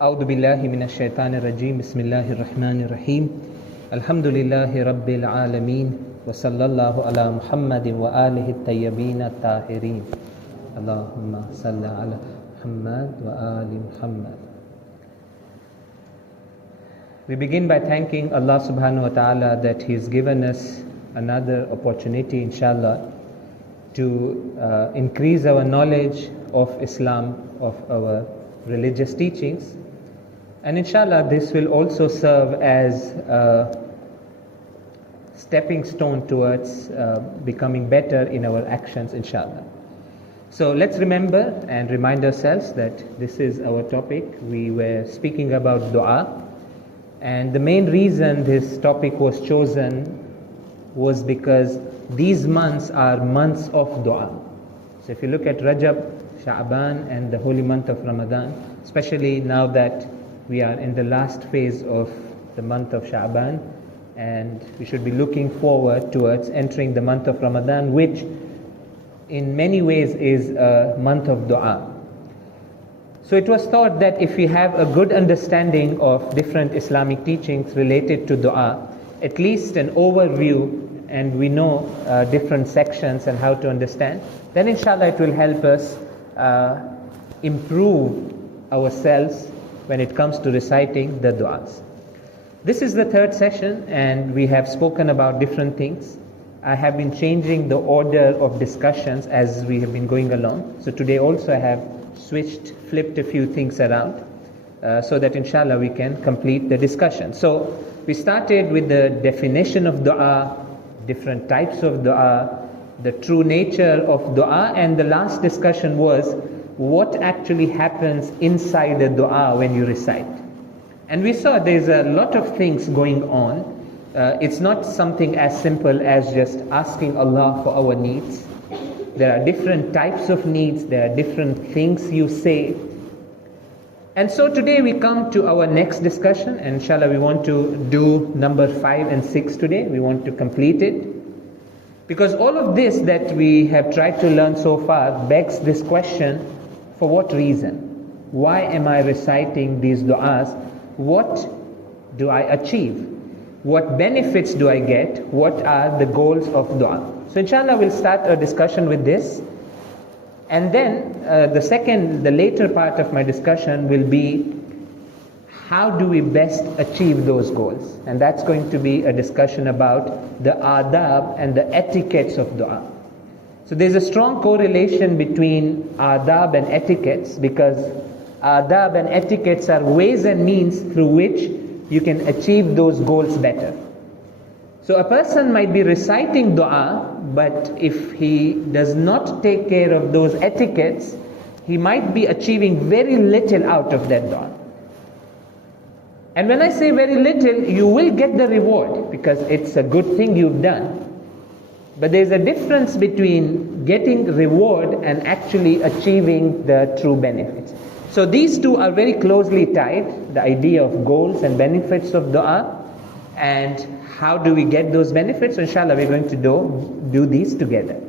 أعوذ بالله من الشيطان الرجيم بسم الله الرحمن الرحيم الحمد لله رب العالمين وصلى الله على محمد وآله الطيبين الطاهرين اللهم صل على محمد وآل محمد. We begin by thanking Allah subhanahu wa ta'ala that He's given us another opportunity, inshallah, to increase our knowledge of Islam, of our religious teachings. And inshallah, this will also serve as a stepping stone towards becoming better in our actions, inshallah. So let's remember and remind ourselves that this is our topic. We were speaking about dua, and the main reason this topic was chosen was because these months are months of dua. So if you look at Rajab, Sha'ban and the holy month of Ramadan, especially now that we are in the last phase of the month of Sha'ban, and we should be looking forward towards entering the month of Ramadan, which in many ways is a month of dua. So it was thought that if we have a good understanding of different Islamic teachings related to dua, at least an overview, and we know different sections and how to understand, then inshallah it will help us improve ourselves when it comes to reciting the du'as. This is the third session, and we have spoken about different things. I have been changing the order of discussions as we have been going along. So today also I have flipped a few things around so that inshallah we can complete the discussion. So we started with the definition of dua, different types of dua, the true nature of dua, and the last discussion was what actually happens inside the dua when you recite. And we saw there's a lot of things going on. It's not something as simple as just asking Allah for our needs. There are different types of needs, there are different things you say. And so today we come to our next discussion, and inshallah we want to do number 5 and 6 today. We want to complete it. Because all of this that we have tried to learn so far begs this question, for what reason? Why am I reciting these du'as? What do I achieve? What benefits do I get? What are the goals of dua? So inshallah we'll start a discussion with this. And then the later part of my discussion will be how do we best achieve those goals? And that's going to be a discussion about the aadab and the etiquettes of dua. So there's a strong correlation between aadab and etiquettes, because aadab and etiquettes are ways and means through which you can achieve those goals better. So a person might be reciting dua, but if he does not take care of those etiquettes, he might be achieving very little out of that dua. And when I say very little, you will get the reward because it's a good thing you've done. But there's a difference between getting reward and actually achieving the true benefits. So these two are very closely tied, the idea of goals and benefits of dua, and how do we get those benefits. So inshallah we're going to do these together.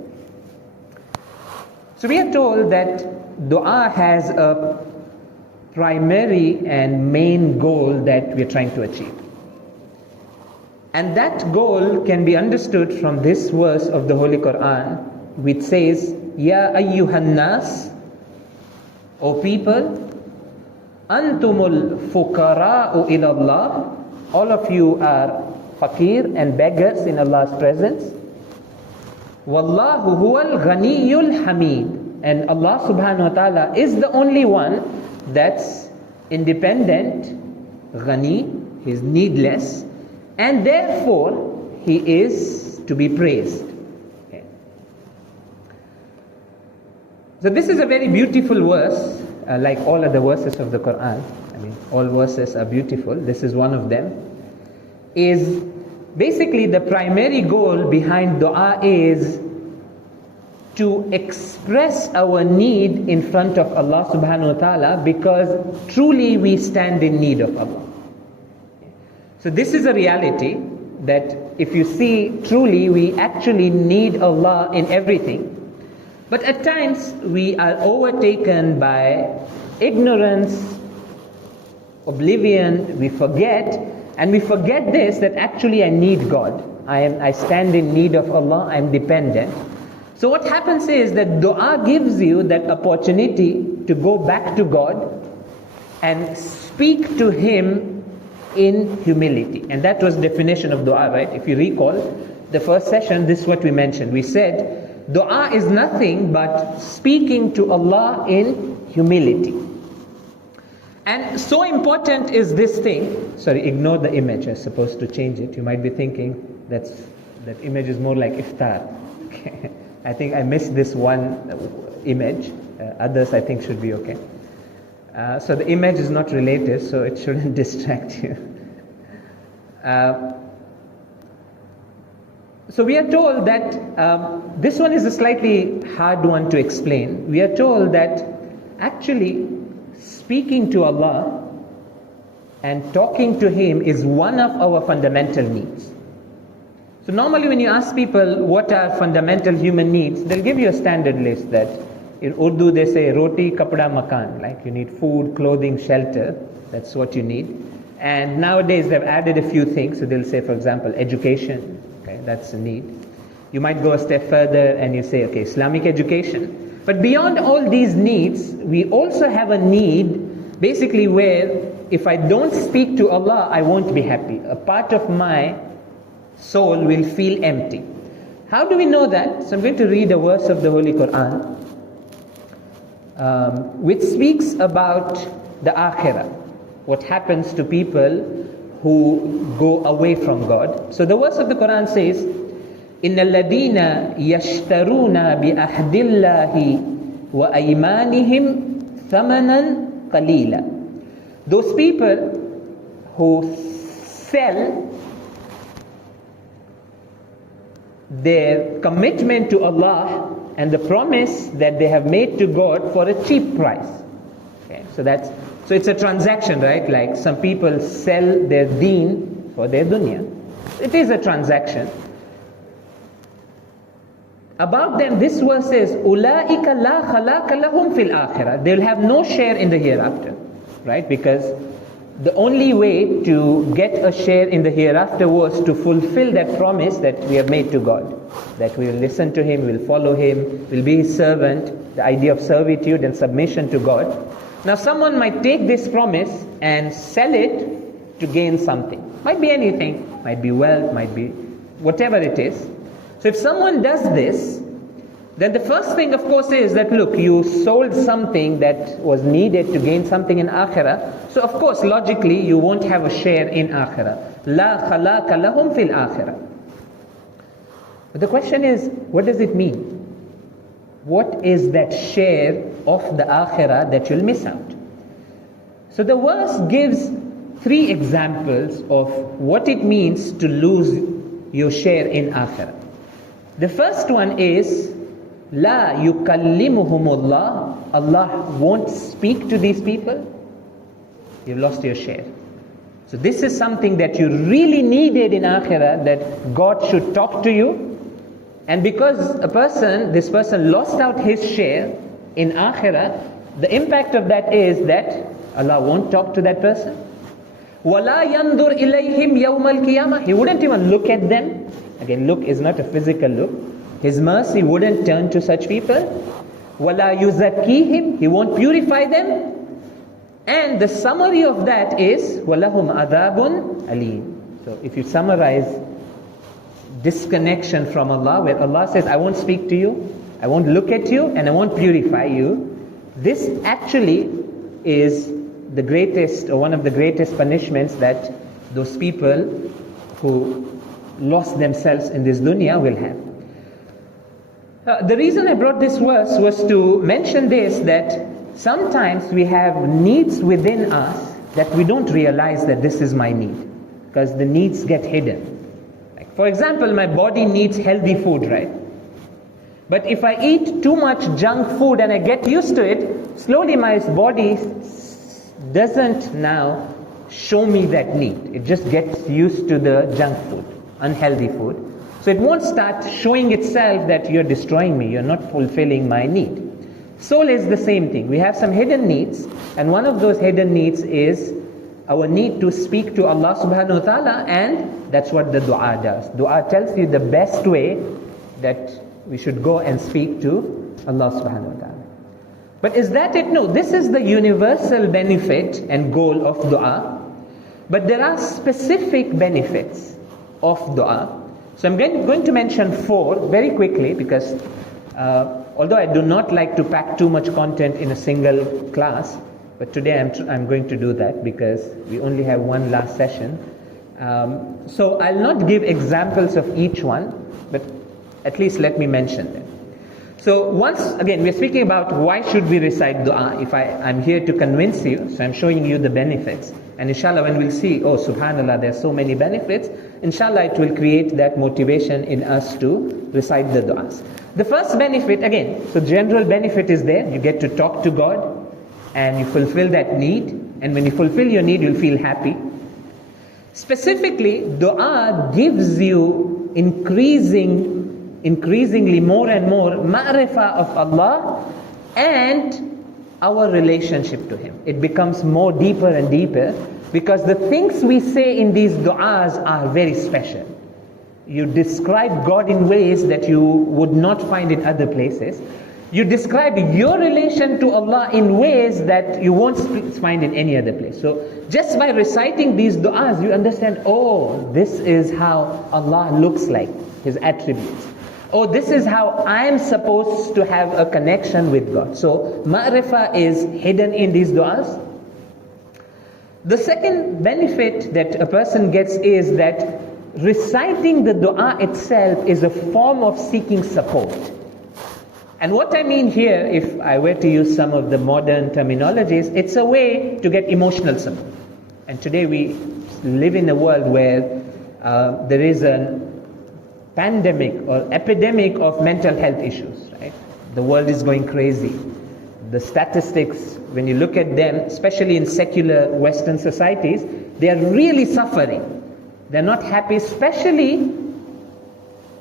So we are told that dua has a primary and main goal that we're trying to achieve. And that goal can be understood from this verse of the Holy Quran, which says, Ya ayyuhan nas, O people, antumul fukara'u ilallah, all of you are fakir and beggars in Allah's presence. Wallahu huwal ghaniyul hamid, and Allah subhanahu wa ta'ala is the only one that's independent, ghani, he's needless, and therefore he is to be praised. Okay. So this is a very beautiful verse, like all other verses of the Quran. I mean, all verses are beautiful. This is one of them. Is basically the primary goal behind dua is to express our need in front of Allah subhanahu wa ta'ala, because truly we stand in need of Allah. So this is a reality that if you see, truly we actually need Allah in everything. But at times we are overtaken by ignorance oblivion, we forget, and we forget this, that actually I need God. I stand in need of Allah, I'm dependent. So what happens is that dua gives you that opportunity to go back to God and speak to Him in humility. And that was the definition of dua, right? If you recall, the first session, this is what we mentioned. We said, dua is nothing but speaking to Allah in humility. And so important is this thing. Sorry, ignore the image. I'm supposed to change it. You might be thinking that image is more like iftar. Okay. I think I missed this one image. Others I think should be okay. So the image is not related, so it shouldn't distract you. So we are told that this one is a slightly hard one to explain. We are told that actually speaking to Allah and talking to Him is one of our fundamental needs. So normally when you ask people what are fundamental human needs, they'll give you a standard list that in Urdu they say roti, kapda, makan, like you need food, clothing, shelter, that's what you need. And nowadays they've added a few things, so they'll say for example education, okay, that's a need. You might go a step further and you say okay, Islamic education. But beyond all these needs, we also have a need basically where if I don't speak to Allah, I won't be happy. A part of my soul will feel empty. How do we know that? So I'm going to read a verse of the Holy Quran which speaks about the akhirah, what happens to people who go away from God. So the verse of the Quran says, إِنَّ الَّذِينَ يَشْتَرُونَ بِأَحْدِ اللَّهِ وَأَيْمَانِهِمْ ثَمَنًا قَلِيلًا. Those people who sell their commitment to Allah and the promise that they have made to God for a cheap price. Okay, so it's a transaction, right? Like some people sell their deen for their dunya. It is a transaction. About them, this verse says, أُولَٰئِكَ لَا خَلَاقَ لَهُمْ فِي الْآخِرَةِ. They'll have no share in the hereafter, right? Because the only way to get a share in the hereafter was to fulfill that promise that we have made to God. That we will listen to Him, we'll follow Him, we'll be His servant, the idea of servitude and submission to God. Now someone might take this promise and sell it to gain something. Might be anything, might be wealth, might be whatever it is. So if someone does this, then the first thing of course is that look, you sold something that was needed to gain something in akhirah. So of course logically you won't have a share in akhirah. La khalaqa lahum fil akhirah. But the question is, what does it mean? What is that share of the akhirah that you'll miss out? So the verse gives 3 examples of what it means to lose your share in akhirah. The first one is La yukallimuhumullah. Allah won't speak to these people. You've lost your share. So this is something that you really needed in akhirah, that God should talk to you. And because this person lost out his share in akhirah, the impact of that is that Allah won't talk to that person. وَلَا يَنْظُرْ إِلَيْهِمْ يَوْمَ الْقِيَامَةِ. He wouldn't even look at them. Again, look is not a physical look. His mercy wouldn't turn to such people. وَلَا يُزَكِّيهِمْ. He won't purify them. And the summary of that is وَلَهُمْ aadab alim. So if you summarize disconnection from Allah, where Allah says, I won't speak to you, I won't look at you, and I won't purify you, this actually is the greatest, or one of the greatest punishments that those people who lost themselves in this dunya will have. The reason I brought this verse was to mention this, that sometimes we have needs within us that we don't realize that this is my need, because the needs get hidden. Like for example, my body needs healthy food, right? But if I eat too much junk food and I get used to it, slowly my body doesn't now show me that need. It just gets used to the junk food, unhealthy food. So it won't start showing itself that you're destroying me, you're not fulfilling my need. Soul is the same thing. We have some hidden needs, and one of those hidden needs is our need to speak to Allah subhanahu wa ta'ala, and that's what the dua does. Dua tells you the best way that we should go and speak to Allah subhanahu wa ta'ala. But is that it? No, this is the universal benefit and goal of dua. But there are specific benefits of dua. So I'm going to mention 4 very quickly, because although I do not like to pack too much content in a single class, but today I'm going to do that because we only have one last session. So I'll not give examples of each one, but at least let me mention them. So once again, we're speaking about why should we recite dua. If I'm here to convince you, so I'm showing you the benefits. And inshallah, when we'll see, oh subhanallah, there's so many benefits, inshallah it will create that motivation in us to recite the du'as. The first benefit, again, so general benefit is there. You get to talk to God and you fulfill that need. And when you fulfill your need, you'll feel happy. Specifically, dua gives you increasingly more and more ma'rifah of Allah and our relationship to Him. It becomes more deeper and deeper, because the things we say in these du'as are very special. You describe God in ways that you would not find in other places. You describe your relation to Allah in ways that you won't find in any other place. So just by reciting these du'as, you understand, oh, this is how Allah looks like, His attributes. Oh, this is how I am supposed to have a connection with God. So ma'rifah is hidden in these du'as. The second benefit that a person gets is that reciting the dua itself is a form of seeking support. And what I mean here, if I were to use some of the modern terminologies, it's a way to get emotional support. And today we live in a world where there is a pandemic or epidemic of mental health issues, right? The world is going crazy. The statistics, when you look at them, especially in secular Western societies, they are really suffering. They're not happy, especially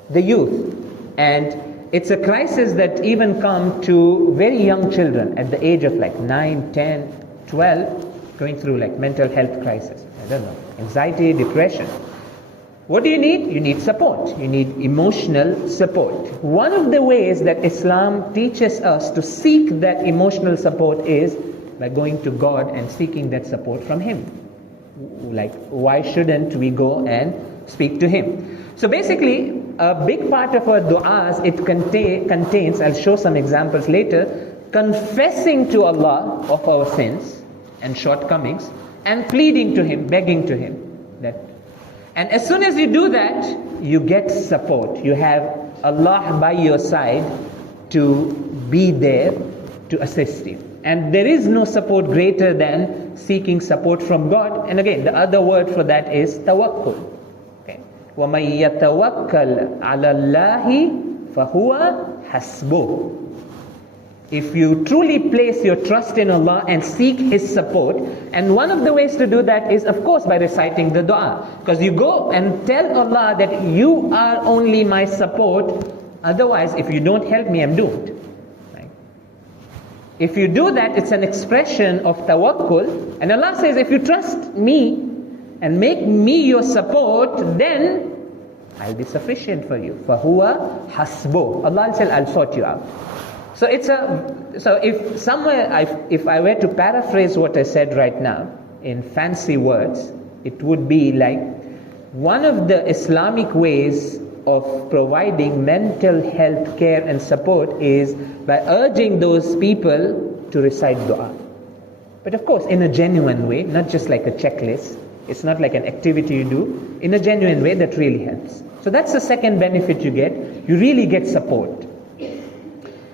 the youth. And it's a crisis that even comes to very young children at the age of like 9, 10, 12, going through like mental health crisis. I don't know, anxiety, depression. What do you need? You need support. You need emotional support. One of the ways that Islam teaches us to seek that emotional support is by going to God and seeking that support from Him. Like, why shouldn't we go and speak to Him? So basically, a big part of our du'as, it contains, I'll show some examples later, confessing to Allah of our sins and shortcomings and pleading to Him, begging to Him. And as soon as you do that, you get support. You have Allah by your side to be there to assist you. And there is no support greater than seeking support from God. And again, the other word for that is tawakkul. Okay. وَمَن يَتَوَكَّلْ عَلَى اللَّهِ فَهُوَ حَسْبُهُ. If you truly place your trust in Allah and seek His support, and one of the ways to do that is, of course, by reciting the dua. Because you go and tell Allah that you are only my support, otherwise if you don't help me, I'm doomed. Right? If you do that, it's an expression of tawakkul, and Allah says, if you trust me and make me your support, then I'll be sufficient for you. فَهُوَ حَسْبُهُ. Allah will say, I'll sort you out. So if I were to paraphrase what I said right now in fancy words, it would be like one of the Islamic ways of providing mental health care and support is by urging those people to recite dua. But of course, in a genuine way, not just like a checklist. It's not like an activity you do. In a genuine way, that really helps. So that's the second benefit you get. You really get support.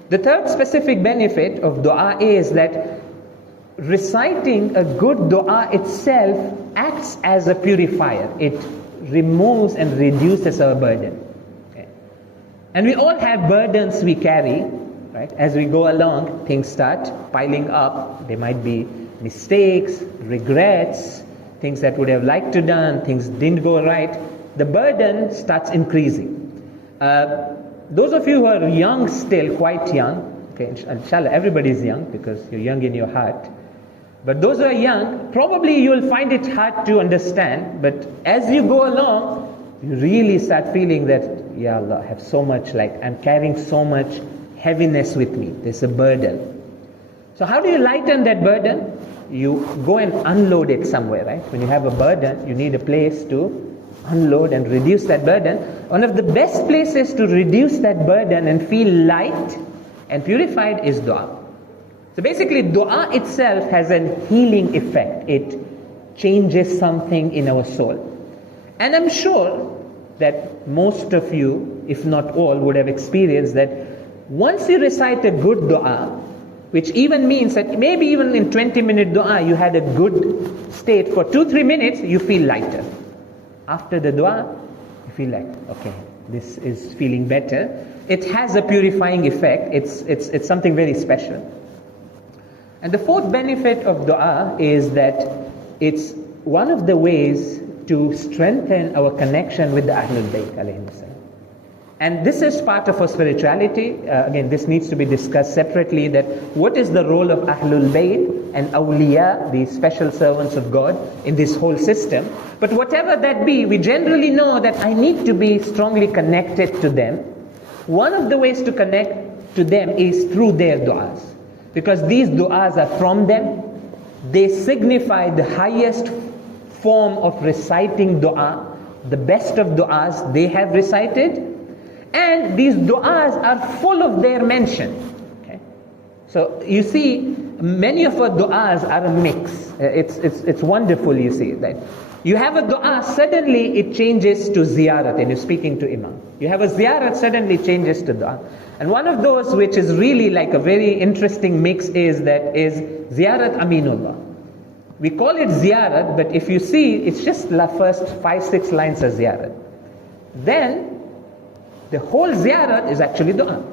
The third specific benefit of dua is that reciting a good dua itself acts as a purifier. It removes and reduces our burden. Okay. And we all have burdens we carry, right? As we go along, things start piling up. There might be mistakes, regrets, things that would have liked to done, things didn't go right. The burden starts increasing. Those of you who are young still, quite young, okay, inshallah everybody is young because you're young in your heart. But those who are young, probably you will find it hard to understand, but as you go along, you really start feeling that, Ya Allah, I have so much, like I'm carrying so much heaviness with me. There's a burden. So how do you lighten that burden? You go and unload it somewhere, right? When you have a burden, you need a place to unload and reduce that burden. One of the best places to reduce that burden and feel light and purified is dua. So basically, dua itself has a healing effect. It changes something in our soul. And I'm sure that most of you, if not all, would have experienced that once you recite a good dua, which even means that maybe even in 20-minute dua, you had a good state for 2-3 minutes, you feel lighter. After the dua, you feel like, okay, this is feeling better. It has a purifying effect. It's something very special. And the fourth benefit of dua is that it's one of the ways to strengthen our connection with the Ahlul Bayt alayhim salam. And this is part of our spirituality. Again, this needs to be discussed separately, that what is the role of Ahlul Bayt and Awliya, the special servants of God, in this whole system. But whatever that be, we generally know that I need to be strongly connected to them. One of the ways to connect to them is through their du'as. Because these du'as are from them. They signify the highest form of reciting du'a, the best of du'as they have recited. And these du'as are full of their mention. Okay? So you see, many of our du'as are a mix. It's wonderful, you see, that you have a du'a, suddenly it changes to ziyarat, and you're speaking to Imam. You have a ziyarat, suddenly changes to du'a. And one of those which is really like a very interesting mix is ziyarat aminullah. We call it ziyarat, but if you see, it's just the first 5-6 lines of ziyarat. Then the whole ziyarat is actually dua.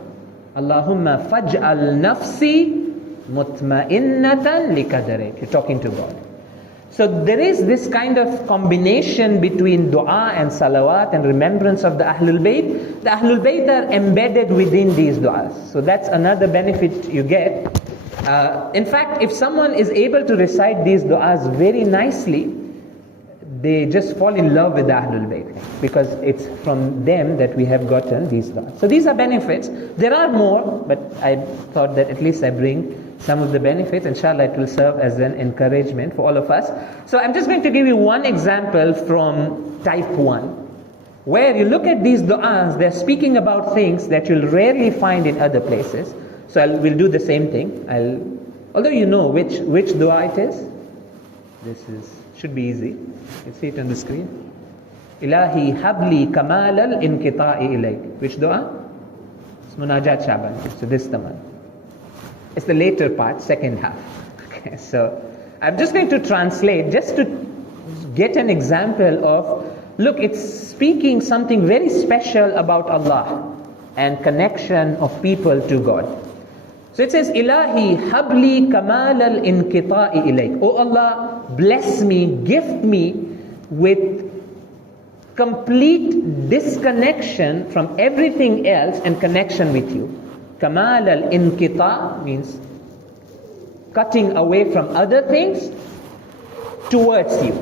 Allahumma faj'al nafsi mutma'innatan liqadarik. You're talking to God. So there is this kind of combination between dua and salawat and remembrance of the Ahlul Bayt. The Ahlul Bayt are embedded within these du'as. So that's another benefit you get. In fact, if someone is able to recite these du'as very nicely, they just fall in love with the Ahlul Bayt, because it's from them that we have gotten these du'as. So these are benefits. There are more, but I thought that at least I bring some of the benefits. Inshallah, it will serve as an encouragement for all of us. So I'm just going to give you one example from type 1, where you look at these du'as, they're speaking about things that you'll rarely find in other places. So we'll do the same thing. Although you know which dua it is. Should be easy. You see it on the screen. Ilahi habli kamal al-inqita'i ilayk. Which dua? It's Munajat Sha'ban. So this is the one. It's the later part, second half. Okay, so I'm just going to translate, just to get an example of, look, it's speaking something very special about Allah and connection of people to God. So it says, Ilahi habli kamal al-inqita'i ilayk. Oh Allah, bless me, gift me with complete disconnection from everything else and connection with you. Kamal al-inqita' means cutting away from other things towards you.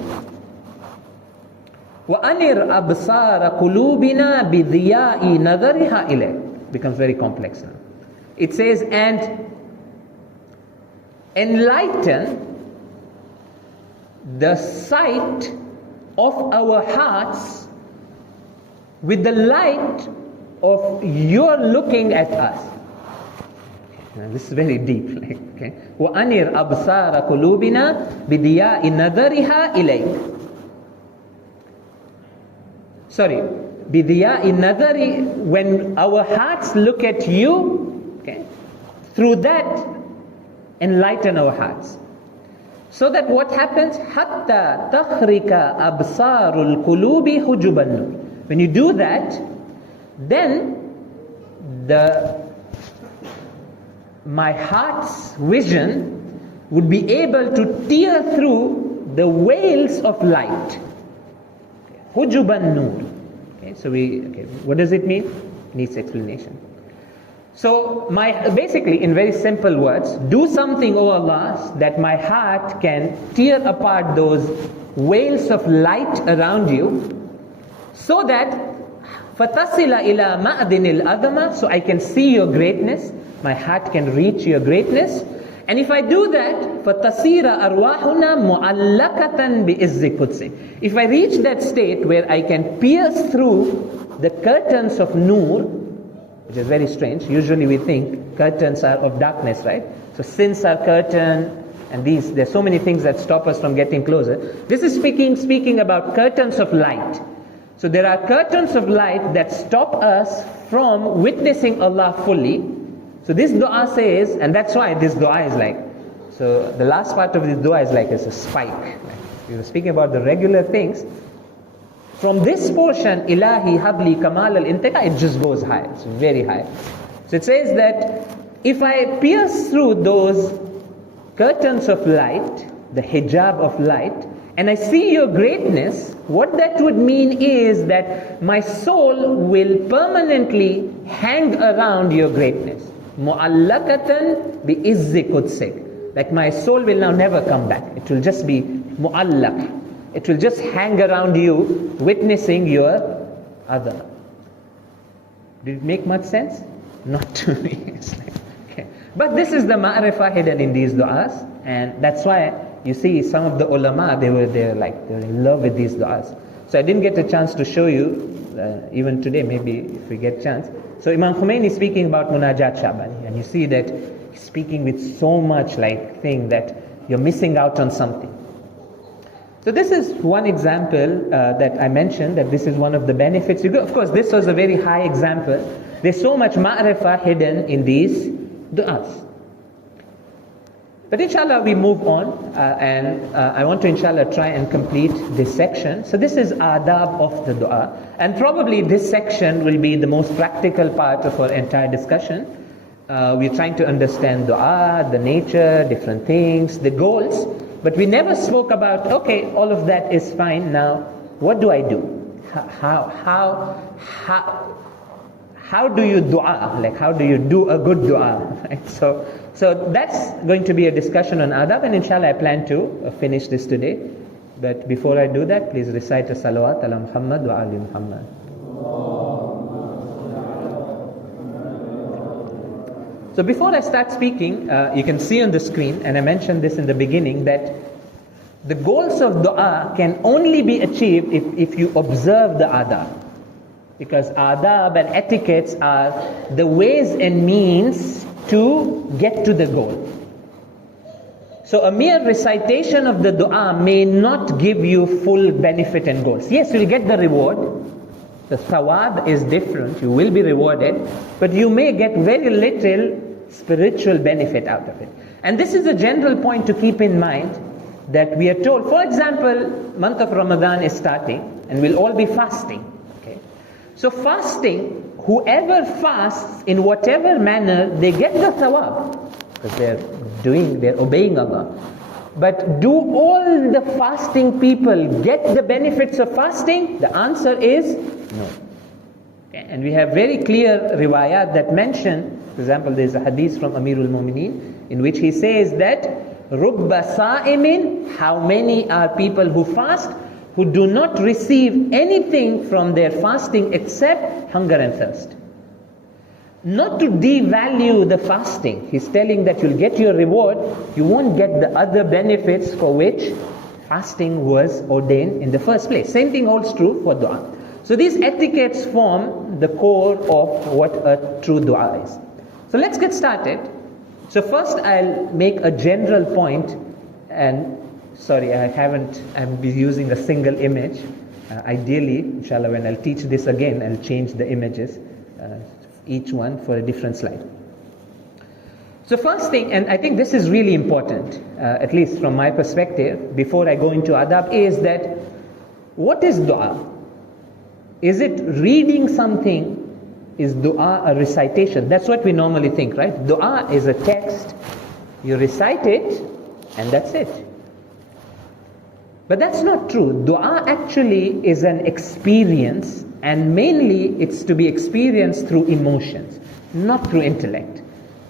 وَأَنِرْ أَبْصَارَ قُلُوبِنَا بِضِيَاءِ نَظَرِهَا إِلَيْكَ. Becomes very complex now. It says, and enlighten the sight of our hearts with the light of your looking at us. Now, this is very deep. Okay. وَأَنِرْ أَبْصَارَ قُلُوبِنَا بِضِيَاءِ نَظَرِهَا إِلَيْكَ. Sorry, بِضِيَاءِ نَظَرِ, when our hearts look at you, okay, through that enlighten our hearts. So that what happens? حَتَّى تَخْرِكَ أَبْصَارُ الْقُلُوبِ حُجُبًا نُورٍ. When you do that, then my heart's vision would be able to tear through the veils of light. Hujuban nur. Okay, so what does it mean? Needs explanation. So basically, in very simple words, do something, O Allah, that my heart can tear apart those veils of light around you, so that فَتَصِلَ إِلَى مَأْدِنِ الْأَذَمَةِ, so I can see your greatness, my heart can reach your greatness. And if I do that, فَتَصِيرَ أَرْوَاحُنَا مُعَلَّقَةً بِإِزِّ قُدْسِ, if I reach that state where I can pierce through the curtains of Noor, which is very strange. Usually we think curtains are of darkness, right? So sins are curtain, and there's so many things that stop us from getting closer. This is speaking about curtains of light. So there are curtains of light that stop us from witnessing Allah fully. So this dua says, and that's why this dua is like, so the last part of this dua is like it's a spike. We were speaking about the regular things. From this portion, Ilahi Habli Kamal al-Intiqa, it just goes high. It's very high. So it says that if I pierce through those curtains of light, the hijab of light, and I see your greatness, what that would mean is that my soul will permanently hang around your greatness. Mu'allakatan bi izzi qudsik. Like my soul will now never come back. It will just be mu'allak. It will just hang around you, witnessing your other. Did it make much sense? Not to me. It's like, okay. But this is the ma'rifah hidden in these du'as, and that's why you see some of the ulama, they were in love with these du'as. So I didn't get a chance to show you, even today, maybe if we get a chance. So Imam Khomeini is speaking about Munajat Sha'ban, and you see that he's speaking with so much thing that you're missing out on something. So this is one example that I mentioned, that this is one of the benefits. Of course, this was a very high example. There's so much ma'rifah hidden in these du'as. But inshallah we move on, and I want to inshallah try and complete this section. So this is aadab of the dua, and probably this section will be the most practical part of our entire discussion. We're trying to understand dua, the nature, different things, the goals. But we never spoke about, okay, all of that is fine, now what do I do? How do you dua? Like how do you do a good dua? Right? So that's going to be a discussion on adab, and inshallah I plan to finish this today. But before I do that, please recite a salawat ala Muhammad wa ali Muhammad. So before I start speaking, you can see on the screen, and I mentioned this in the beginning, that the goals of dua can only be achieved if you observe the adab. Because adab and etiquettes are the ways and means to get to the goal. So a mere recitation of the dua may not give you full benefit and goals. Yes, you'll get the reward. The thawab is different, you will be rewarded, but you may get very little spiritual benefit out of it. And this is a general point to keep in mind, that we are told, for example, month of Ramadan is starting, and we'll all be fasting. Okay? So fasting, whoever fasts in whatever manner, they get the thawab, because they're obeying Allah. But do all the fasting people get the benefits of fasting? The answer is no. Okay? And we have very clear riwayat that mention, for example, there's a hadith from Amirul Mu'mineen in which he says that Rubba sa'imin, how many are people who fast who do not receive anything from their fasting except hunger and thirst. Not to devalue the fasting. He's telling that you'll get your reward, you won't get the other benefits for which fasting was ordained in the first place. Same thing holds true for dua. So these etiquettes form the core of what a true dua is. So let's get started. So first I'll make a general point, and sorry, I'm using a single image. Ideally, inshallah, when I'll teach this again, I'll change the images, each one for a different slide. So first thing, and I think this is really important, at least from my perspective, before I go into adab, is that what is dua? Is it reading something? Is dua a recitation? That's what we normally think, right? Dua is a text, you recite it, and that's it. But that's not true. Dua actually is an experience, and mainly it's to be experienced through emotions. not through intellect.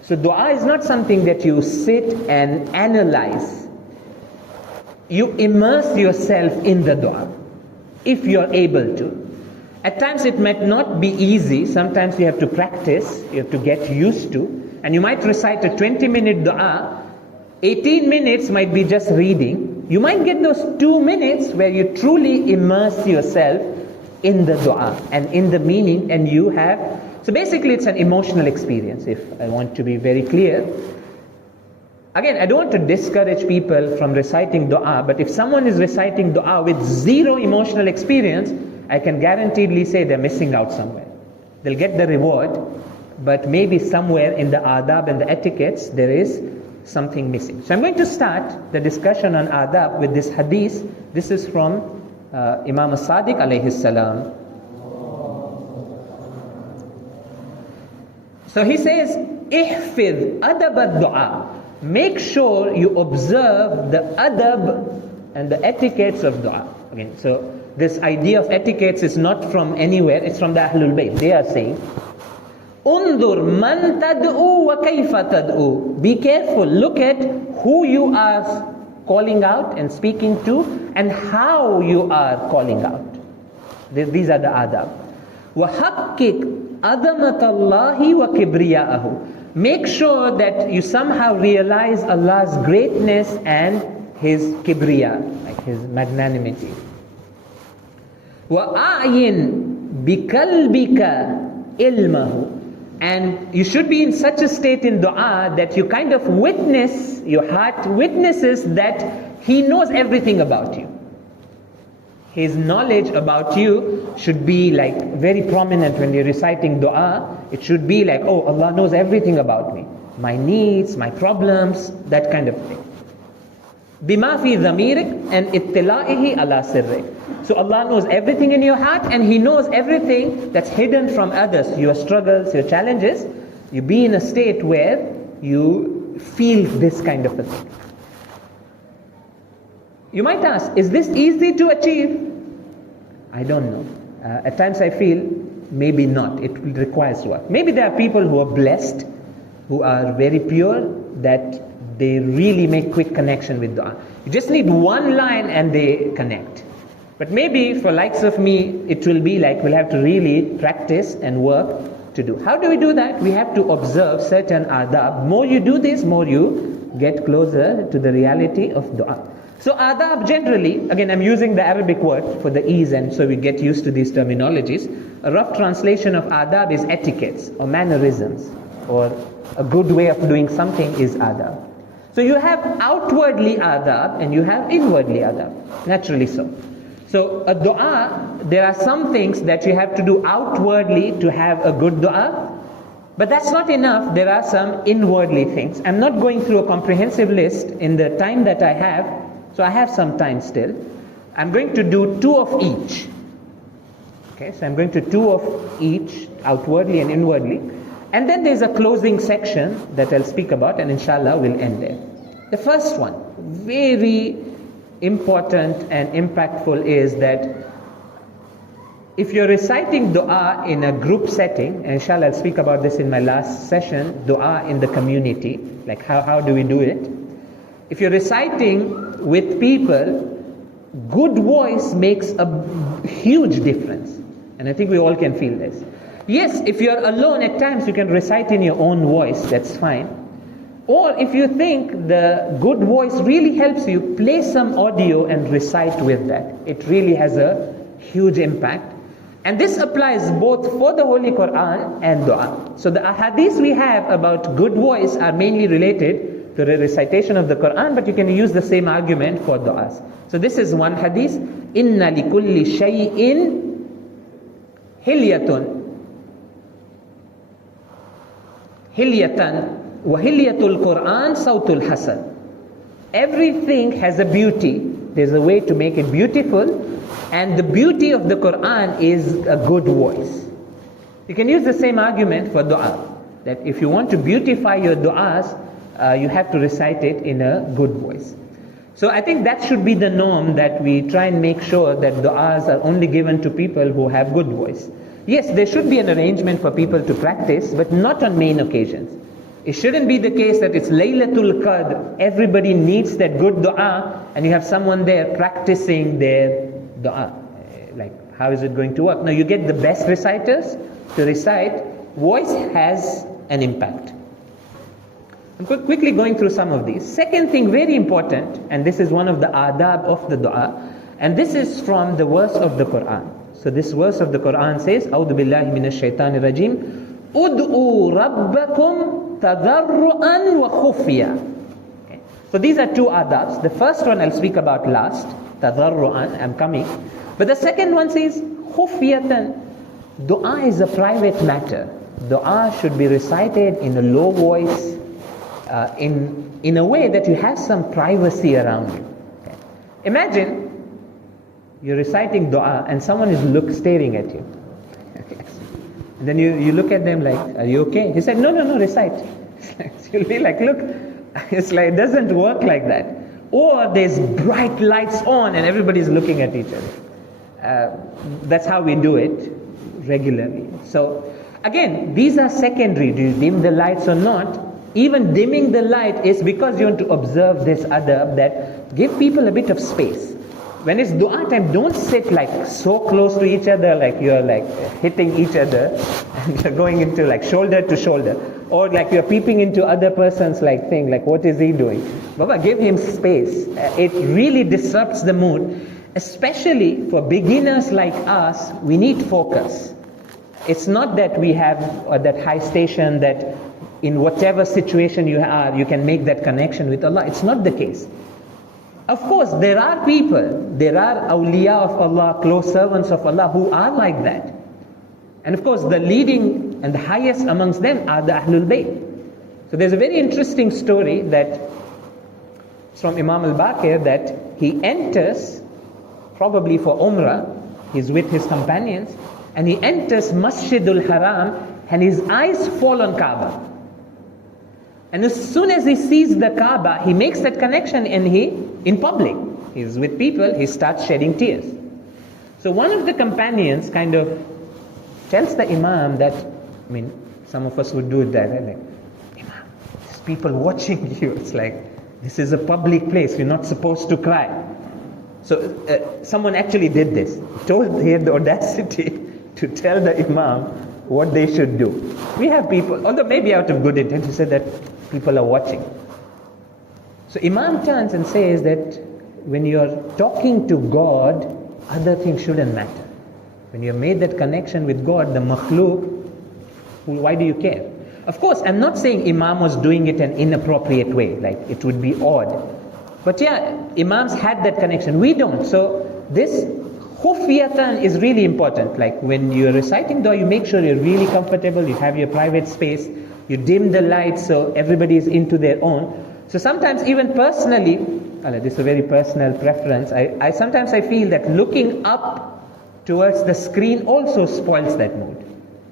So dua is not something that you sit and analyze. You immerse yourself in the dua, if you're able to. At times it might not be easy. Sometimes you have to practice, you have to get used to. And you might recite a 20-minute dua. 18 minutes might be just reading. You might get those 2 minutes where you truly immerse yourself in the dua and in the meaning, and you have... So basically it's an emotional experience, if I want to be very clear. Again, I don't want to discourage people from reciting dua, but if someone is reciting dua with zero emotional experience, I can guaranteedly say they're missing out somewhere. They'll get the reward, but maybe somewhere in the aadab and the etiquettes there is something missing. So I'm going to start the discussion on aadab with this hadith. This is from Imam as-Sadiq alayhi salam. So he says, ihfidh adab ad-du'a. Make sure you observe the adab and the etiquettes of dua. Okay, so this idea of etiquettes is not from anywhere, it's from the Ahlul Bayt. They are saying, Undur man tad'u wa kayfa tad'u. Be careful, look at who you are calling out and speaking to, and how you are calling out. These are the adab. Wa haqqik adamatallahi wa kibriya'ahu. Make sure that you somehow realize Allah's greatness and His kibriya, like His magnanimity. وَأَعْيِنْ بِقَلْبِكَ إِلْمَهُ. And you should be in such a state in dua that you kind of witness, your heart witnesses that He knows everything about you. His knowledge about you should be like very prominent when you're reciting dua. It should be like, oh, Allah knows everything about me. My needs, my problems, that kind of thing. Bima fi dhamirik and ittila'ihi ala sirrik. So Allah knows everything in your heart, and He knows everything that's hidden from others, your struggles, your challenges. You be in a state where you feel this kind of a thing. You might ask, is this easy to achieve? I don't know. At times I feel maybe not. It requires work. Maybe there are people who are blessed, who are very pure, that they really make quick connection with dua. You just need one line and they connect. But maybe for likes of me, it will be like we'll have to really practice and work to do. How do we do that? We have to observe certain adab. More you do this, more you get closer to the reality of dua. So adab generally, again I'm using the Arabic word for the ease and so we get used to these terminologies. A rough translation of adab is etiquettes or mannerisms, or a good way of doing something is adab. So you have outwardly adab and you have inwardly adab, naturally so. So a dua, there are some things that you have to do outwardly to have a good dua, but that's not enough. There are some inwardly things. I'm not going through a comprehensive list in the time that I have, so I have some time still. I'm going to do 2 of each. Okay, so I'm going to 2 of each, outwardly and inwardly. And then there's a closing section that I'll speak about, and inshallah we'll end there. The first one, very important and impactful, is that if you're reciting dua in a group setting, and inshallah I'll speak about this in my last session, dua in the community, like how do we do it? If you're reciting with people, good voice makes a huge difference. And I think we all can feel this. Yes, if you're alone at times you can recite in your own voice, that's fine. Or if you think the good voice really helps you, play some audio and recite with that. It really has a huge impact. And this applies both for the Holy Quran and dua. So the ahadith we have about good voice are mainly related to the recitation of the Quran, but you can use the same argument for du'as. So this is one hadith. Inna likulli shay'in hilyatun. Hilyatan wa hilyatul Quran sawtul hasan. Everything has a beauty. There's a way to make it beautiful, and the beauty of the Quran is a good voice. You can use the same argument for dua, that if you want to beautify your du'as, you have to recite it in a good voice. So I think that should be the norm, that we try and make sure that du'as are only given to people who have good voice. Yes, there should be an arrangement for people to practice, but not on main occasions. It shouldn't be the case that it's Laylatul Qadr, everybody needs that good dua, and you have someone there practicing their dua. Like, how is it going to work? Now, you get the best reciters to recite. Voice has an impact. I'm quickly going through some of these. Second thing, very important, and this is one of the aadab of the dua, and this is from the verse of the Quran. So this verse of the Quran says, A'udhu billahi minash shaitanir rajim, Ud'u rabbakum tadarru'an wa khufya. Okay. So these are two adabs. The first one I'll speak about last, tadarru'an, I'm coming. But the second one says, khufyatan. Dua is a private matter. Dua should be recited in a low voice, in a way that you have some privacy around you. Okay. Imagine you're reciting dua and someone is staring at you. And then you look at them like, are you okay? He said, no, recite. You'll be like, look, it's like, it doesn't work like that. Or there's bright lights on and everybody's looking at each other. That's how we do it regularly. So again, these are secondary. Do you dim the lights or not? Even dimming the light is because you want to observe this adab, that give people a bit of space. When it's dua time, don't sit like so close to each other, like you're like hitting each other and you're going into like shoulder to shoulder, or like you're peeping into other person's like thing, like what is he doing? Baba, give him space. It really disrupts the mood, especially for beginners like us. We need focus. It's not that we have that high station that in whatever situation you are, you can make that connection with Allah. It's not the case. Of course, there are people, there are awliya of Allah, close servants of Allah who are like that. And of course, the leading and the highest amongst them are the Ahlul Bayt. So there's a very interesting story that it's from Imam al-Baqir, that he enters, probably for Umrah, he's with his companions, and he enters Masjidul Haram and his eyes fall on Kaaba. And as soon as he sees the Kaaba, he makes that connection and in public, he's with people, he starts shedding tears. So one of the companions kind of tells the Imam that, I mean, some of us would do that, right? Like, Imam, there's people watching you. It's like, this is a public place, you're not supposed to cry. So someone actually did this. He had the audacity to tell the Imam what they should do. We have people, although maybe out of good intent, he said that people are watching. So Imam turns and says that when you're talking to God, other things shouldn't matter. When you've made that connection with God, the makhluk, why do you care? Of course, I'm not saying Imam was doing it an inappropriate way, like it would be odd. But yeah, Imams had that connection. We don't. So this khufiyatan is really important. Like when you're reciting dua, you make sure you're really comfortable, you have your private space, you dim the lights so everybody is into their own. So sometimes even personally, this is a very personal preference, I sometimes feel that looking up towards the screen also spoils that mood.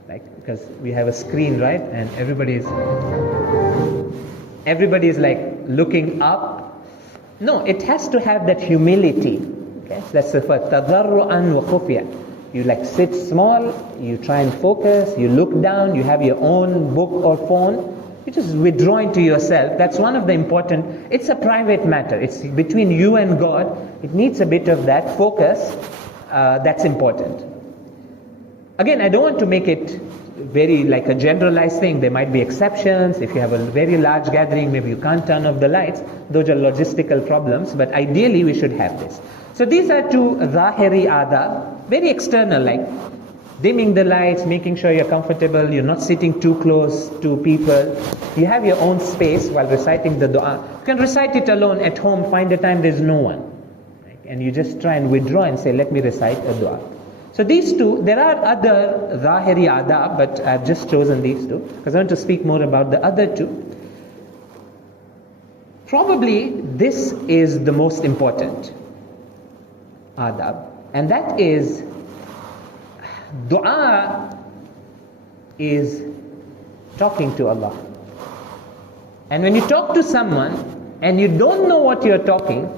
Like, because we have a screen, right? And everybody's like looking up. No, it has to have that humility. Okay? So that's the first. Tadarru'an wa khufya. You like sit small, you try and focus, you look down, you have your own book or phone, you just withdraw into yourself. That's one of the important, it's a private matter. It's between you and God. It needs a bit of that focus. That's important. Again, I don't want to make it very like a generalized thing. There might be exceptions. If you have a very large gathering, maybe you can't turn off the lights. Those are logistical problems, but ideally we should have this. So these are two zahiri adab, very external, like dimming the lights, making sure you're comfortable, you're not sitting too close to people. You have your own space while reciting the dua. You can recite it alone at home, find a time there's no one. And you just try and withdraw and say, let me recite a dua. So these two, there are other zahiri adab, but I've just chosen these two because I want to speak more about the other two. Probably this is the most important adab, and that is dua is talking to Allah. And when you talk to someone and you don't know what you're talking,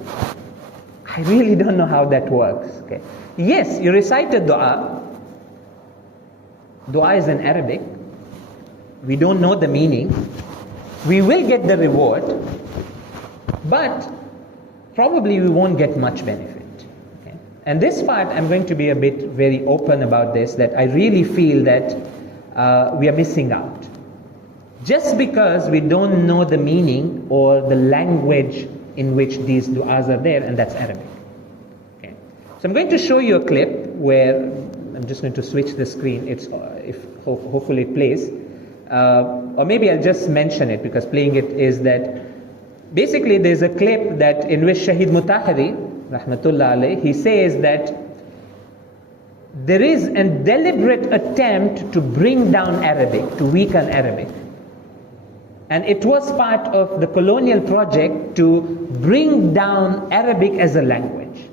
I really don't know how that works. Okay. Yes, you recite a dua, Dua is in Arabic. We don't know the meaning. We will get the reward, but probably we won't get much benefit. Okay? And this part, I'm going to be a bit very open about this, that I really feel that we are missing out. Just because we don't know the meaning or the language in which these du'as are there, and that's Arabic. Okay? So I'm going to show you a clip where, I'm just going to switch the screen, hopefully it plays. Or maybe I'll just mention it, because playing it is that basically there's a clip that in which Shahid Mutahari, rahmatullah alayh, he says that there is a deliberate attempt to bring down Arabic, to weaken Arabic. And it was part of the colonial project to bring down Arabic as a language.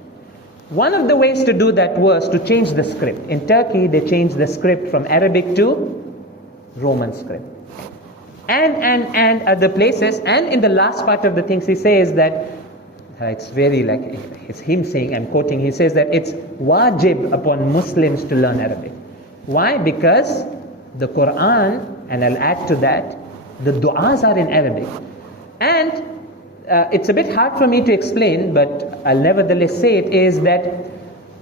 One of the ways to do that was to change the script. In Turkey, they changed the script from Arabic to Roman script. And other places, and in the last part of the things he says that, it's very like, it's him saying, I'm quoting, he says that it's wajib upon Muslims to learn Arabic. Why? Because the Quran, and I'll add to that, the du'as are in Arabic. And it's a bit hard for me to explain, but I'll nevertheless say it, is that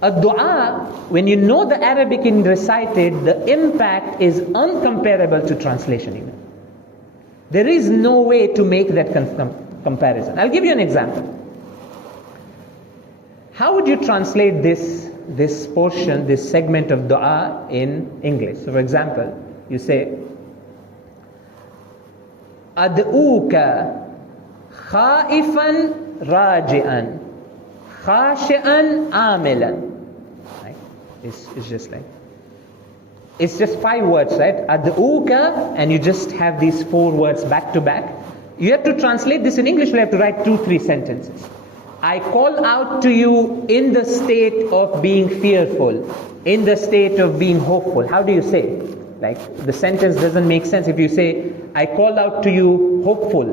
a du'a, when you know the Arabic in recited, the impact is uncomparable to translation even. There is no way to make that comparison. I'll give you an example. How would you translate this portion, this segment of dua in English? So for example, you say, Ad'uka khaifan raji'an, khashi'an amilan. Right? It's just like, it's just 5 words, right? Ad'uka, and you just have these 4 words back to back. You have to translate this in English, you have to write 2-3 sentences. I call out to you in the state of being fearful, in the state of being hopeful. How do you say? Like, the sentence doesn't make sense if you say, I call out to you hopeful.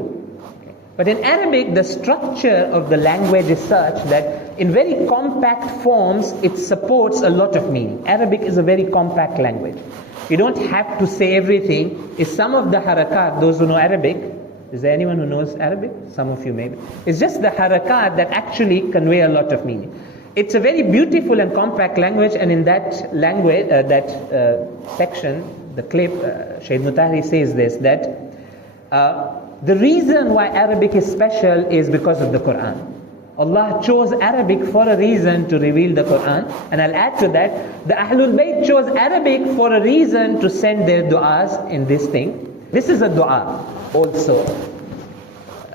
Okay. But in Arabic, the structure of the language is such that in very compact forms, it supports a lot of meaning. Arabic is a very compact language. You don't have to say everything. It's some of the harakat, those who know Arabic. Is there anyone who knows Arabic? Some of you maybe. It's just the harakat that actually convey a lot of meaning. It's a very beautiful and compact language, and in that language, section, the clip, Shaykh Mutahari says this, that the reason why Arabic is special is because of the Quran. Allah chose Arabic for a reason to reveal the Quran, and I'll add to that, the Ahlul Bayt chose Arabic for a reason to send their du'as in this thing. This is a du'a also.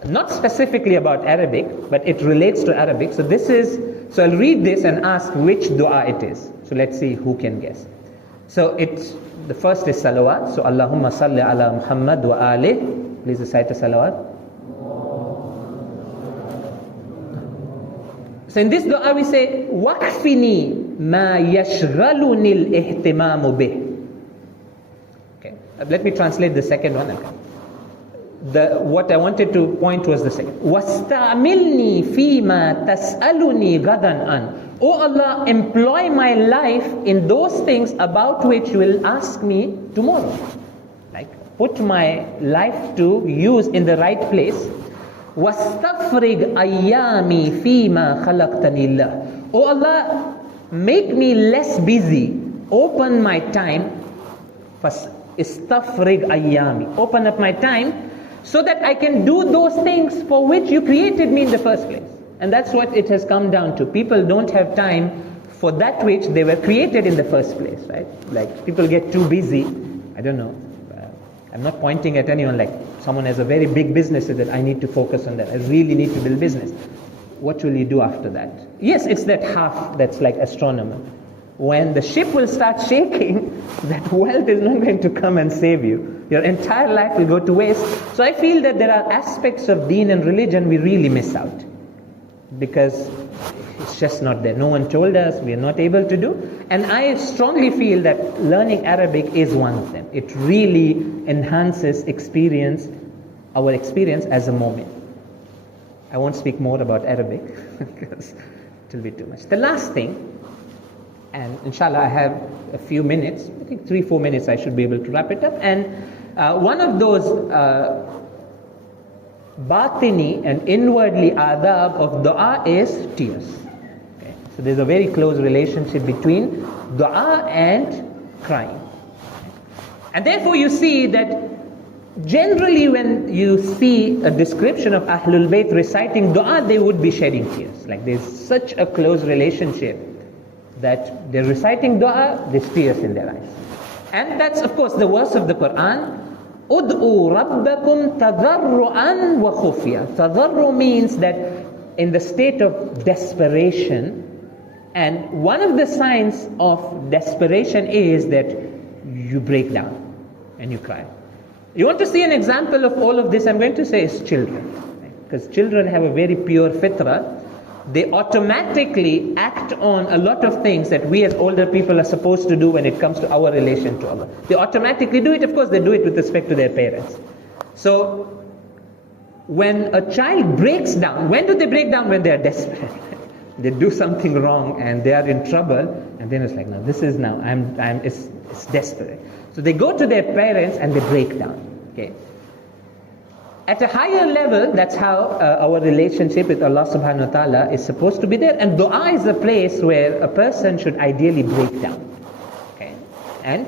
Not specifically about Arabic, but it relates to Arabic. So so I'll read this and ask which dua it is. So let's see who can guess. So the first is salawat. So Allahumma salli ala Muhammad wa alih. Please recite a salawat. So in this dua we say, waqfini ma yashghaluni al-ihtimamu bih. Okay. Let me translate the second one. Okay. What I wanted to point was the second. وَاسْتَعْمِلْنِي فِي مَا تَسْأَلُنِي غَدًا عَنْ. O Allah, employ my life in those things about which you will ask me tomorrow. Like, put my life to use in the right place. وَاسْتَفْرِغْ أَيَّامِي فِي مَا خَلَقْتَنِي اللَّهِ. O Allah, make me less busy. Open my time. إِسْتَفْرِغْ أَيَّامِي. Open up my time, so that I can do those things for which you created me in the first place. And that's what it has come down to. People don't have time for that which they were created in the first place, right? Like, people get too busy. I don't know. I'm not pointing at anyone, like someone has a very big business that I need to focus on that. I really need to build business. What will you do after that? Yes, it's that half that's like astronomer. When the ship will start shaking, that wealth is not going to come and save you. Your entire life will go to waste. So I feel that there are aspects of deen and religion we really miss out, because it's just not there. No one told us, we are not able to do. And I strongly feel that learning Arabic is one of them. It really enhances our experience as a moment. I won't speak more about Arabic because it will be too much. The last thing And inshallah, I have a few minutes, I think 3-4 minutes I should be able to wrap it up. And one of those batini and inwardly aadab of dua is tears. Okay? So there's a very close relationship between dua and crying. And therefore you see that generally when you see a description of Ahlul Bayt reciting dua, they would be shedding tears. Like there's such a close relationship that they're reciting dua, there's tears in their eyes. And that's of course the verse of the Quran, Ud'u rabbakum tadarru'an wa khufya. Tadarru means that in the state of desperation, and one of the signs of desperation is that you break down and you cry. You want to see an example of all of this, I'm going to say is children. Because children have a very pure fitrah. They automatically act on a lot of things that we as older people are supposed to do when it comes to our relation to Allah. They automatically do it. Of course, they do it with respect to their parents. So, when a child breaks down, when do they break down? When they are desperate. They do something wrong and they are in trouble, and then it's like, no, this is now, it's desperate. So they go to their parents and they break down. Okay. At a higher level, that's how our relationship with Allah subhanahu wa ta'ala is supposed to be there. And dua is a place where a person should ideally break down. Okay? And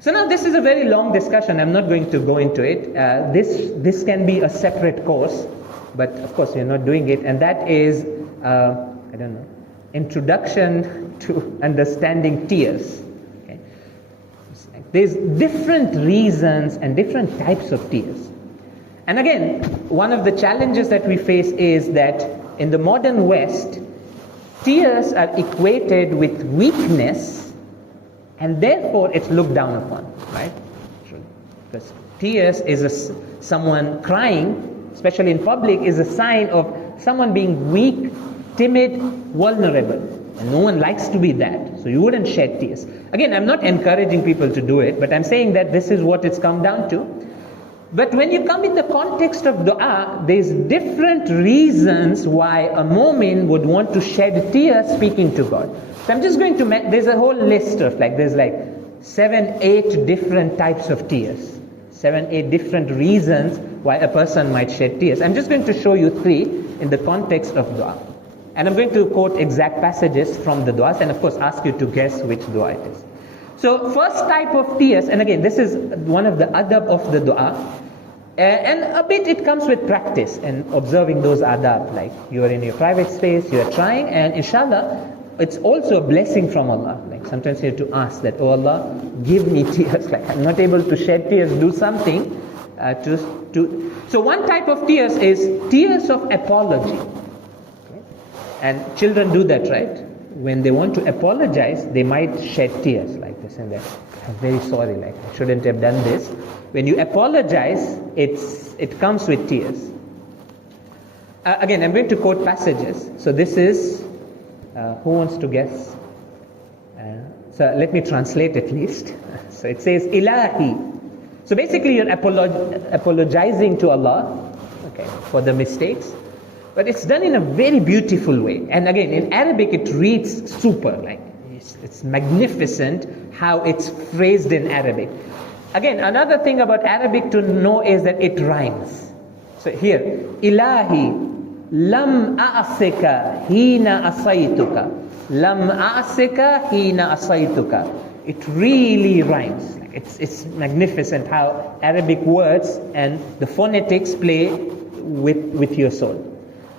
so now this is a very long discussion. I'm not going to go into it. This can be a separate course, but of course we're not doing it. And that is, introduction to understanding tears. Okay? There's different reasons and different types of tears. And again, one of the challenges that we face is that in the modern West, tears are equated with weakness, and therefore it's looked down upon, right? Because tears is someone crying, especially in public, is a sign of someone being weak, timid, vulnerable. And no one likes to be that, so you wouldn't shed tears. Again, I'm not encouraging people to do it, but I'm saying that this is what it's come down to. But when you come in the context of dua, there's different reasons why a mu'min would want to shed tears speaking to God. So I'm just going to, there's a whole list of there's 7-8 different types of tears. 7-8 different reasons why a person might shed tears. I'm just going to show you 3 in the context of dua. And I'm going to quote exact passages from the duas and of course ask you to guess which dua it is. So first type of tears, and again this is one of the adab of the dua, and a bit it comes with practice and observing those adab, like you are in your private space, you are trying, and inshallah it's also a blessing from Allah. Like sometimes you have to ask that, oh Allah, give me tears, like I'm not able to shed tears, do something so one type of tears is tears of apology. Okay? And children do that, right? When they want to apologize, they might shed tears like this and that. I'm very sorry, like I shouldn't have done this. When you apologize, it comes with tears. Again, I'm going to quote passages. So this is, who wants to guess? So let me translate at least. So it says, Ilahi. So basically you're apologizing to Allah, okay, for the mistakes. But it's done in a very beautiful way. And again, in Arabic it reads super, like it's magnificent how it's phrased in Arabic. Again, another thing about Arabic to know is that it rhymes. So here, Ilahi, lam a'asika hina asaytuka. Lam a'asika hina asaytuka. It really rhymes. Like it's magnificent how Arabic words and the phonetics play with your soul.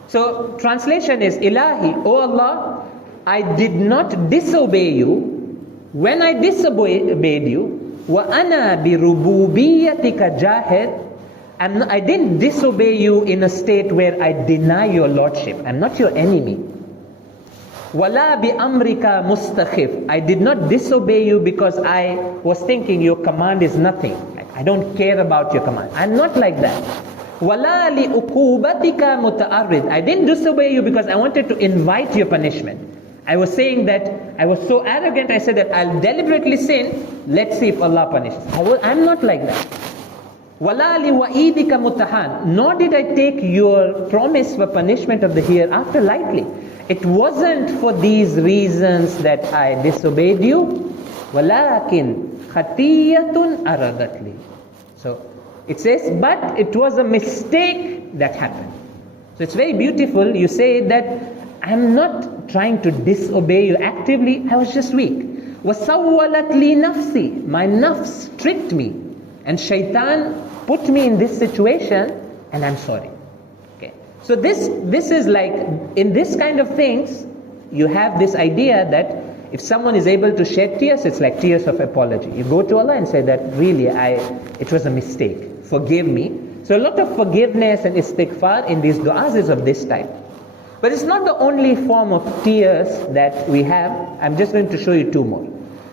So translation is, Ilahi, O Allah, I did not disobey you when I disobeyed you. Wa ana bi rububiyyatika jahid. I didn't disobey you in a state where I deny your lordship. I'm not your enemy. Wala bi amrika mustakhif. I did not disobey you because I was thinking your command is nothing. I don't care about your command. I'm not like that. Wala li uqubatika muta'arrid. I didn't disobey you because I wanted to invite your punishment. I was saying that I was so arrogant, I said that I'll deliberately sin, let's see if Allah punishes. I'm not like that. Wala li wa'idika mutahan. Nor did I take your promise for punishment of the hereafter lightly. It wasn't for these reasons that I disobeyed you. وَلَكِنْ خَطِيَّةٌ أَرَدَتْ لِي. So it says, but it was a mistake that happened. So it's very beautiful. You say that I'm not trying to disobey you actively. I was just weak. وَسَوَّلَتْ لِي نَفْسِي. My nafs tricked me. And shaitan put me in this situation, and I'm sorry. Okay. So this is like, in this kind of things, you have this idea that if someone is able to shed tears, it's like tears of apology. You go to Allah and say that really it was a mistake. Forgive me. So a lot of forgiveness and istighfar in these du'as is of this type. But it's not the only form of tears that we have. I'm just going to show you two more.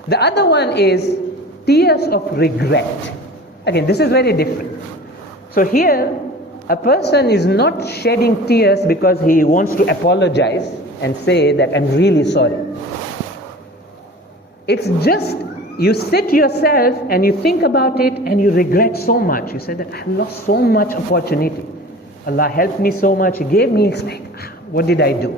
The other one is tears of regret. Again, this is very different. So here, a person is not shedding tears because he wants to apologize and say that I'm really sorry. It's just, you sit yourself and you think about it and you regret so much. You say that I've lost so much opportunity. Allah helped me so much. He gave me, it's like, what did I do?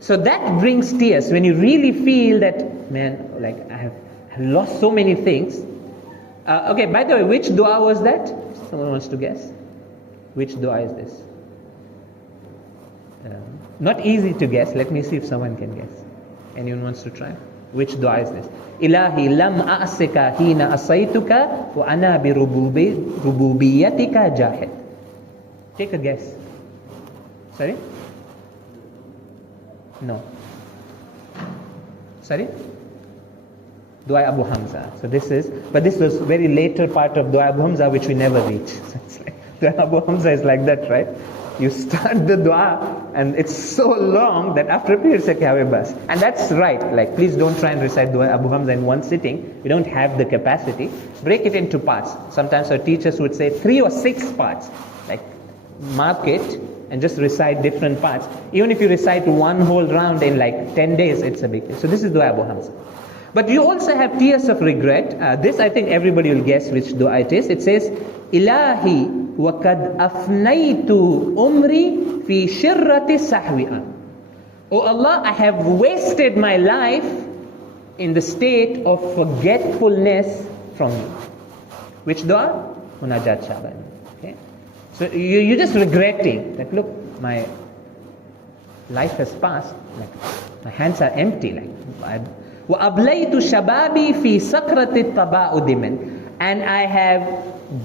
So that brings tears. When you really feel that, man, like I have lost so many things. Okay, by the way, which dua was that? Someone wants to guess? Which dua is this? Not easy to guess. Let me see if someone can guess. Anyone wants to try? Which dua is this? Ilahi lam a'asika hina asaytuka wa ana bi rububiyatika jahid. Take a guess. Sorry? No. Sorry? Dua Abu Hamza. So this was very later part of Dua Abu Hamza which we never reach. So it's like, Dua Abu Hamza is like that, right? You start the dua and it's so long that after a period it's like, bas. And that's right. Like, please don't try and recite Dua Abu Hamza in one sitting. We don't have the capacity. Break it into parts. Sometimes our teachers would say 3 or 6 parts. Like, mark it and just recite different parts. Even if you recite one whole round in like 10 days, it's a big deal. So this is Dua Abu Hamza. But you also have tears of regret. This I think everybody will guess which dua it is. It says, Ilahi وَقَدْ أَفْنَيْتُ أُمْرِي فِي شِرَّةِ سَحْوِئًا. Oh Allah, I have wasted my life in the state of forgetfulness from you. Which dua? Munajat Sha'ban. Okay? So you're just regretting that, look, my life has passed. Like, my hands are empty. Like, وَأَبْلَيْتُ شَبَابِي فِي سَكْرَةِ التَّبَاؤُدِ مِنْ. And I have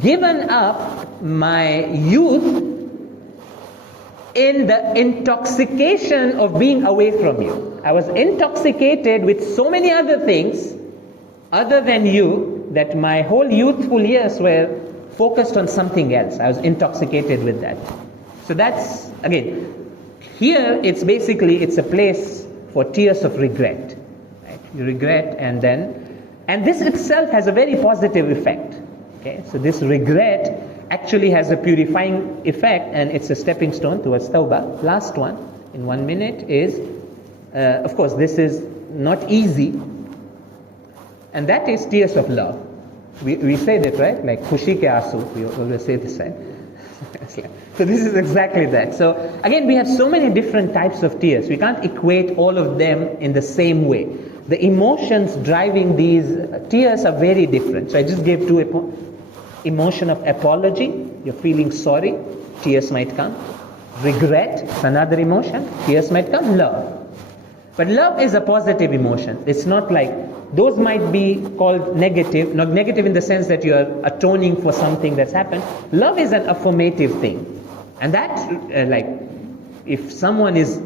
given up my youth in the intoxication of being away from you. I was intoxicated with so many other things other than you that my whole youthful years were focused on something else. I was intoxicated with that. So that's, again, here it's a place for tears of regret. Right? You regret and this itself has a very positive effect. Okay, so this regret actually has a purifying effect and it's a stepping stone towards tawbah. Last one, in 1 minute, is, of course, this is not easy, and that is tears of love. We say that, right? Like, khushi ke aasu, we always say this, right? So this is exactly that. So again, we have so many different types of tears. We can't equate all of them in the same way. The emotions driving these tears are very different. So I just gave 2 emotion of apology, you're feeling sorry, tears might come. Regret, it's another emotion, tears might come. Love. But love is a positive emotion. It's not like, those might be called negative, not negative in the sense that you're atoning for something that's happened. Love is an affirmative thing. And that, like, if someone is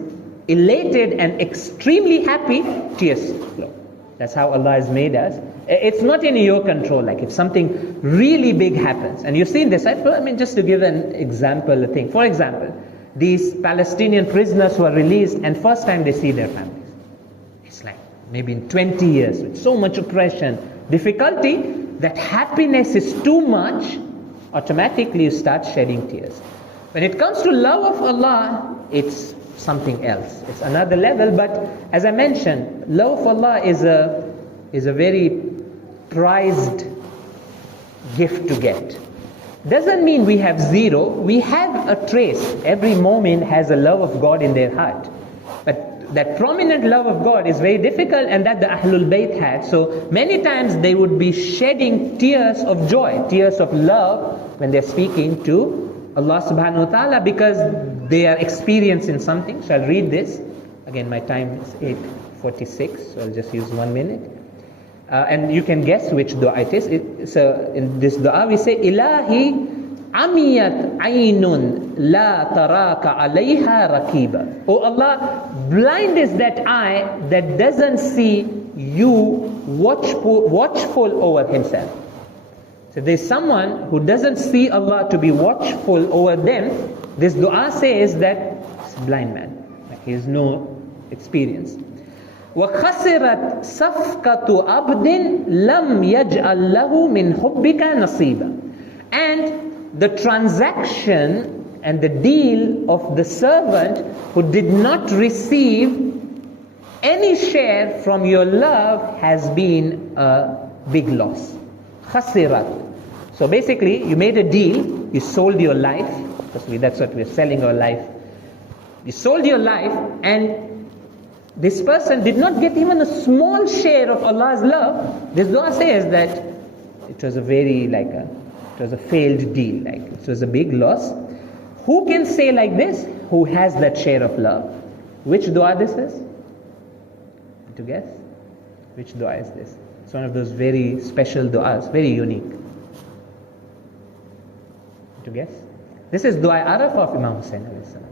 elated and extremely happy, tears flow. That's how Allah has made us. It's not in your control. Like if something really big happens, and you've seen this, I mean, just to give an example, a thing. For example, these Palestinian prisoners who are released and first time they see their families. It's like maybe in 20 years with so much oppression, difficulty, that happiness is too much, automatically you start shedding tears. When it comes to love of Allah, it's something else. It's another level, but as I mentioned, love of Allah is a very prized gift to get. Doesn't mean we have zero. We have a trace. Every moment has a love of God in their heart. But that prominent love of God is very difficult, and that the Ahlul Bayt had. So many times they would be shedding tears of joy, tears of love when they're speaking to Allah subhanahu wa ta'ala, because they are experiencing something. So I'll read this. Again, my time is 8:46, so I'll just use 1 minute. And you can guess which dua it is. So in this dua we say, Ilahi amiyat aynun la taraka alayha rakiba. Oh Allah, blind is that eye that doesn't see you watchful over himself. So there's someone who doesn't see Allah to be watchful over them. This dua says that it's a blind man, like he has no experience. وَخَسِرَتْ صَفْقَةُ عَبْدٍ لَمْ يَجْعَلْ لَهُ مِنْ حُبِّكَ نَصِيبًا. And the transaction and the deal of the servant who did not receive any share from your love has been a big loss. خَسِرَتْ. So basically, you made a deal, you sold your life, because that's what we're selling, our life. You sold your life, and this person did not get even a small share of Allah's love. This dua says that it was a failed deal, like it was a big loss. Who can say like this? Who has that share of love? Which dua this is? To guess? Which dua is this? It's one of those very special duas, very unique. To guess? This is Dua Arafah of Imam Hussain alayhi salam.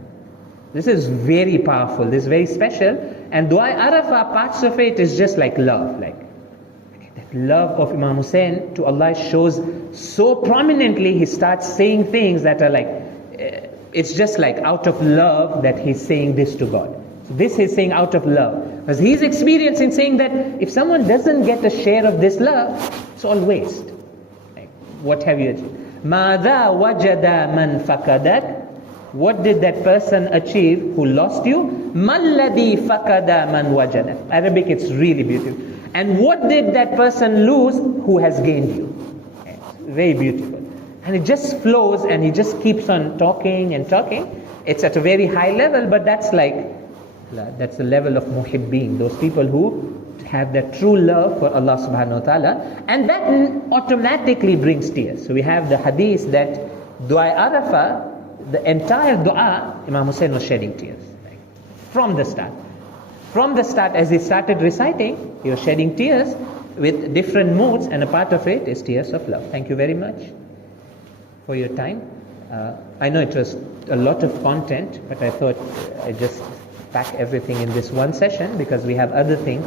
This is very powerful, this is very special. And Dua Arafah, parts of it is just like love. Like that love of Imam Hussain to Allah shows so prominently. He starts saying things that are like, it's just like out of love that he's saying this to God. So this he's saying out of love. Because he's experiencing saying that if someone doesn't get a share of this love, it's all waste. Like, what have you achieved? مَاذَا وَجَدَ مَنْ فَقَدَكَ. What did that person achieve who lost you? مَا فَقَدَ مَنْ وَجَدَ. Arabic, it's really beautiful. And what did that person lose who has gained you? Okay. Very beautiful. And it just flows, and he just keeps on talking and talking. It's at a very high level, but that's the level of muhibbeen, those people who have that true love for Allah subhanahu wa ta'ala, and that automatically brings tears. So we have the hadith that Dua Arafah, the entire dua, Imam Hussain was shedding tears. Like, from the start. From the start, as he started reciting, he was shedding tears with different moods, and a part of it is tears of love. Thank you very much for your time. I know it was a lot of content, but I thought I'd just pack everything in this one session, because we have other things